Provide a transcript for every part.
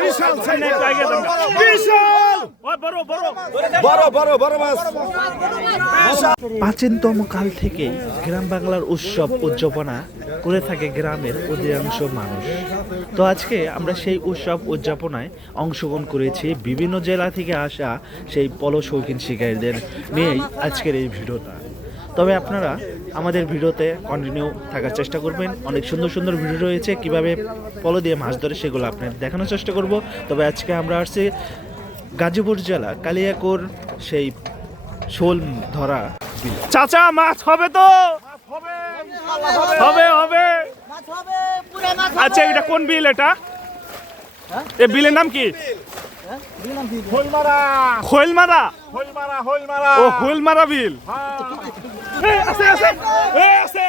বিশাল বিশাল ওই বড় বড়। বড় বড় বড় মাছ। প্রাচীনতম কাল থেকে গ্রাম বাংলার উৎসব উদযাপনা করে থাকে গ্রামের অধিকাংশ মানুষ। তো আজকে আমরা সেই উৎসব উদযাপনায় অংশগ্রহণ করেছি বিভিন্ন জেলা থেকে আসা সেই পল শৌখিন শিকারীদের নিয়েই আজকের এই ভিডিওটা। তবে আপনারা আমাদের ভিডিওতে কন্টিনিউ থাকার চেষ্টা করবেন। অনেক সুন্দর সুন্দর ভিডিও রয়েছে কীভাবে পলো দিয়ে মাছ ধরে সেগুলো আপনাদের দেখানোর চেষ্টা করব। তবে আজকে আমরা আসছি গাজীপুর জেলা কালিয়াকোর সেই শোল ধরা চাচা মাছ হবে তো? হবে হবে। আচ্ছা এটা কোন বিল এটা? এ বিলের নাম কি? হইমারা খৈলমারা? হইমারা হইমারা ও খৈলমারা বিল। এই, আছে আছে। আছে। এই, আছে।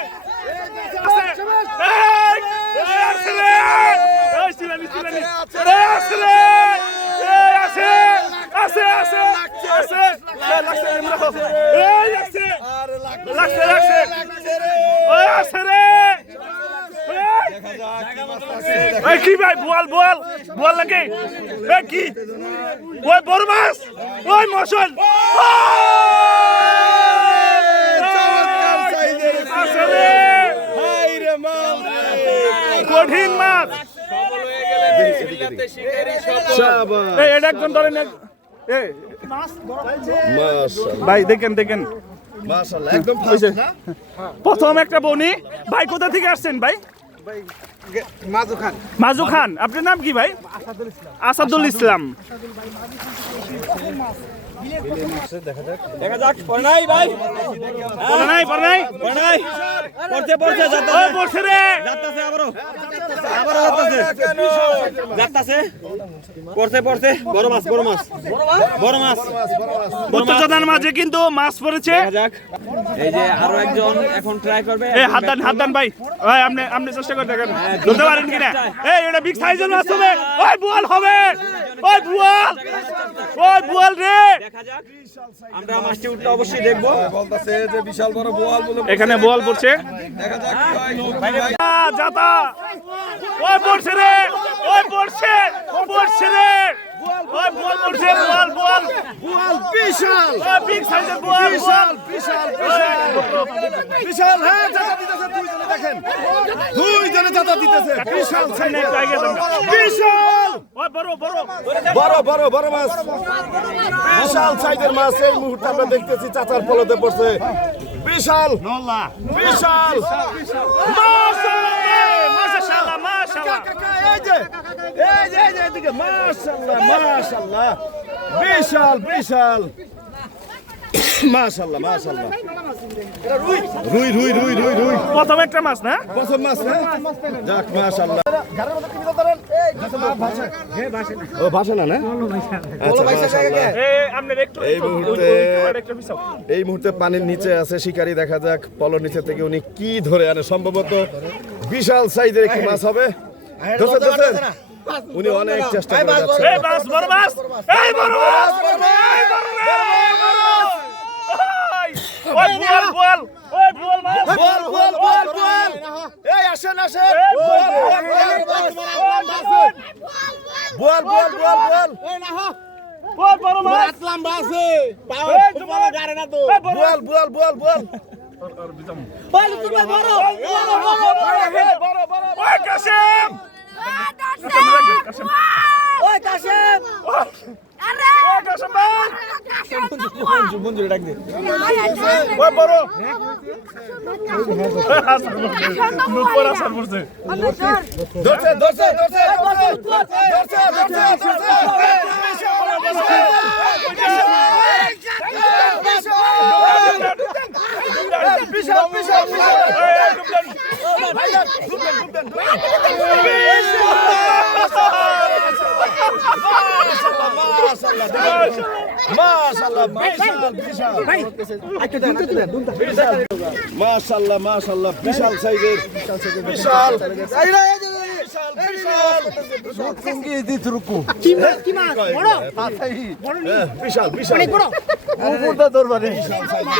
কি ভাই বল বল বল নাকি? এ কি? ওই বড় মাছ ওই মশল। কঠিন মাছ। এটা একজন ধরেন ভাই দেখেন দেখেন। প্রথম একটা বনি। ভাই কোথা থেকে আসছেন ভাই? মাজু খান। আপনার নাম কি ভাই? আসাদুল ইসলাম। পড়ে নাই পড়ে নাই পড়ছে পড়ছে ওই পড়ছে রে! যাত্তাছে আবারও। আবারও যাত্তাছে যাত্তাছে পড়ছে পড়ছে। বড় মাছ বড় মাছ। বড় মাছ। উত্তেজনার মাঝে কিন্তু মাছ পড়েছে। দেখা যাক। এই যে আরও একজন এখন ট্রাই করবে। এই হাত দান হাত দান ভাই। ভাই আপনি আপনি চেষ্টা করে দেখেন। ধরতে পারেন কিনা? এই এটা বিগ সাইজের মাছ হবে। ওই বুয়াল হবে। ওই বুয়াল ওই বুয়াল রে! আমরা মাছটি উঠলে অবশ্যই দেখব। বলতাছে যে বিশাল বড় বোয়াল বলে এখানে বল পড়ছে। দেখা যাক হয়। যাতা! ওই পড়ছে রে! ওই পড়ছে! পড়ছে রে! ওই বল পড়ছে বল বিশাল বিগ সাইজের বল বিশাল বিশাল হ্যাঁ চাচা দিতেছে দুইজনে দেখেন। দুইজনে চাচা দিতেছে বিশাল বিশাল! বড় বড়। বড় বড় বড় মাছ। বিশাল সাইজের মাছ এই মুহূর্তে আমরা দেখতেছি চাচার পলতে পড়ছে। বিশাল বিশাল। মাশাআল্লাহ! মাশাআল্লাহ এই যে এই যে এদিকে মাশাআল্লাহ মাশাআল্লাহ। বিশাল বিশাল। মাশাআল্লাহ মাশাআল্লাহ রুই রুই রুই রুই রুই। প্রথম একটা মাছ না? প্রথম মাছ না যাক ও ভাষা না না? আচ্ছা এই মুহূর্তে-। এই মুহূর্তে পানির নিচে আছে শিকারি দেখা যাক পলর নিচে থেকে উনি কি ধরে আনে। সম্ভবত বিশাল সাইজের একটি মাছ হবে। ধরছে ধরছে উনি অনেক চেষ্টা করে যাচ্ছে এই মাছ বড় মাছ এই বড় মাছ এই বড় রে, বড়। ওই, ওই বুয়াল বুয়াল ওই বুয়াল মাছ বল বল বল বল এই আসেন আসেন! এই বল বল বল বল বল বল মাছ এই তোমার- এই বড় বল বল বল বল ওই কাশেম ওই কাশেম ভাই ওই বড় নুপুর আসার পড়ছে ধরছে ধরছে ধরছে ধরছে ধরছে ধরছে ধরছে বিশাল মাশাআল্লাহ বিশাল বিশাল সাইজের। বিশাল। বিশাল বিশাল। বিশাল বিশাল। সাইজের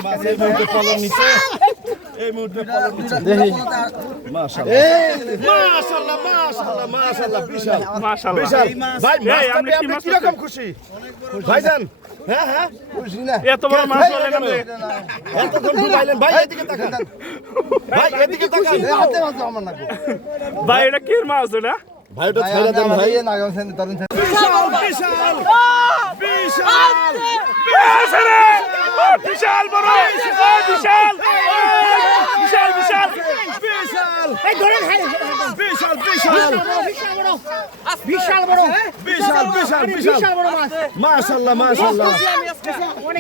মাছ। এই মুহূর্তে মাশাআল্লাহ। মাশাআল্লাহ মাশাআল্লাহ বিশাল। বিশাল। ভাই মাছটা আপনি কি কীরকম খুশি? ভাইজান হ্যাঁ হ্যাঁ। এত বড় মাছ বলেন আপনি ভাই। এদিকে তাকান। ভাই এদিকে তাকান। ভাই এটা কি মাছ এটা? ভাই ওটা ছাইরা দেন ভাই। বিশাল বিশাল। বিশাল! ও, বিশাল বড়। বিশাল। বিশাল। বিশাল বিশাল। বিশাল বিশাল বিশাল বড়। বিশাল বিশাল বিশাল বড় মাছ। মাশাআল্লাহ মাশাআল্লাহ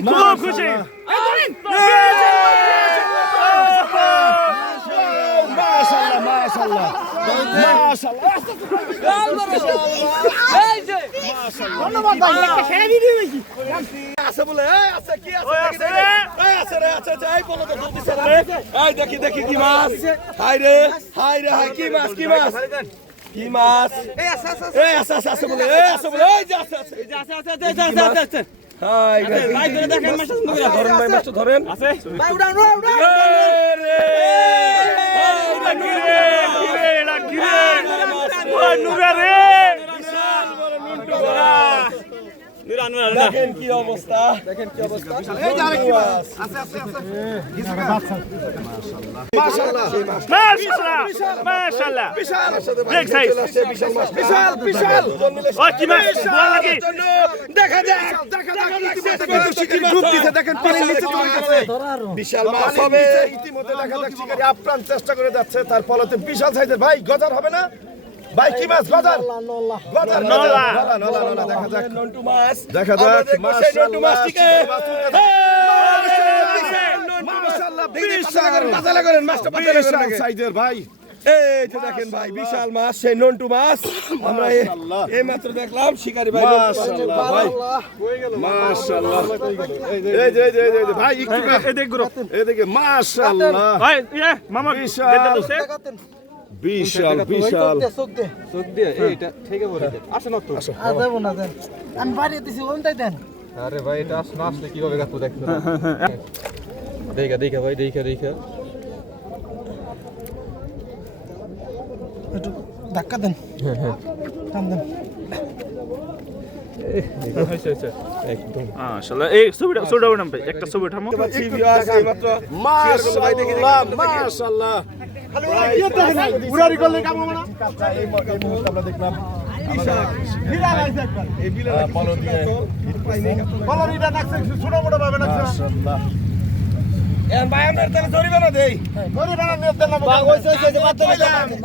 খুব খুশি। মাশাআল্লাহ মাশাআল্লাহ মাশাআল্লাহ ধন্যবাদ ভাই একটা সেরা ভিডিও হয়েছি। আছে বলে এই আছে কি আছে। বলো তো জলদি এই দেখি দেখি কি মাছ হাই রে হাই রে হাই কি মাছ কি মাছ কি মাছ এই আছে আছে এই আছে আছে বলে এই এই যে এই যে হাই ভাই ধরে দেখেন ধরেন ভাই মাছটা ধরেন আছে ভাই উড়ান উড়ান উড়ান রে রে? ও, নুরা রে! দেখেন কি অবস্থা। দেখেন কি অবস্থা। এই যে আরেকটি মাছ আছে আছে আছে। মাশাআল্লাহ। মাশাআল্লাহ, মাশাআল্লাহ। বিশাল মাছ বিশাল। বিশাল ও, কি মাছ? বল নাকি? দেখা যাক। দেখা যাক। ইতিমধ্যে কিন্তু শিকারি ডুব দিতে দেখেন পানির নিচে চলে গেছে। বিশাল। মাছ হবে। ইতিমধ্যে দেখা যাক শিকারি আপ্রাণ চেষ্টা করে যাচ্ছে। তার ফলতে বিশাল সাইজের। ভাই গজার হবে না? ভাই কি মাছ গজার গজার নলা। নলা নলা নলা দেখা যাক নন্টু মাছ দেখা যাক নন্টু মাছ ঠিক সাইজের ভাই এই যে দেখেন ভাই বিশাল মাছ সেই নন্টু মাছ আমরা এই- মাত্র দেখলাম শিকারি ভাই মাশাআল্লাহ ভাই মাশাআল্লাহ এই যে এই যে এই যে এই যে ভাই একটু এই- বিশাল। বিশাল। বিশাল আর দেবো না দেন আমি বাড়ি দিছি ওন দেন। আরে ভাই এটা আসলে আসলে কীভাবে গাছ দেখতে দেখা দেখা ভাই দেখা দেখা। একটু ধাক্কা দেন। টান দেন মাশাআল্লাহ, এই ছবিটা ছবিটা উঠাম ভাই, একটা ছবি উঠামো। মাশাআল্লাহ। মাশাআল্লাহ। উড়ারি করলে কাম হবে না এই মুহূর্তে আমরা দেখলাম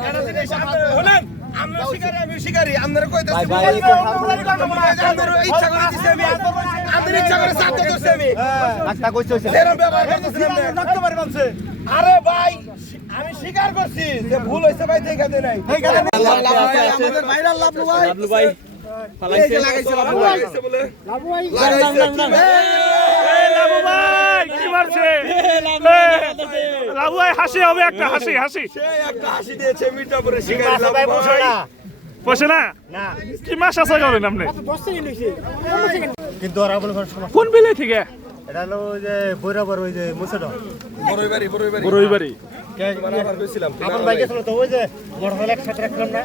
আমরা আমরা আমরা শিকারি আমি শিকারি আপনারা কইতাছি ইচ্ছা করে দিছি আমি ইচ্ছা করে সাথ দিছি আমি। একটা কইছে হইছে। এরকম ব্যবহার করতেছি আপনি। আরে ভাই আমি স্বীকার করছি যে ভুল হয়েছে ভাই দেখা নাই। আমাদের ভাইরাল লাভলু ভাই। এই যে লাগাইছে লাগাইছে বলে লাগাইছে কি ভাই? এই, লাবু ভাই, কি মারছে? এই, ভাই, হাসি হবে একটা হাসি হাসি। সেই একটা হাসি দিয়েছে মির্জাপুরে শিকারি লাভ ভাই বসে না। কি মাছ আছে করেন আপনি কিন্তু আর বলে শোনা কোন বিলে থেকে? এটা হলো ওই যে বৈরাবর ওই যে মুছেটা বড়ইবাড়ি বড়ইবাড়ি। বড়ইবাড়ি। কে মানে ছিল তো ওই যে মোটরসাইকেল একসাথে রাখলাম না?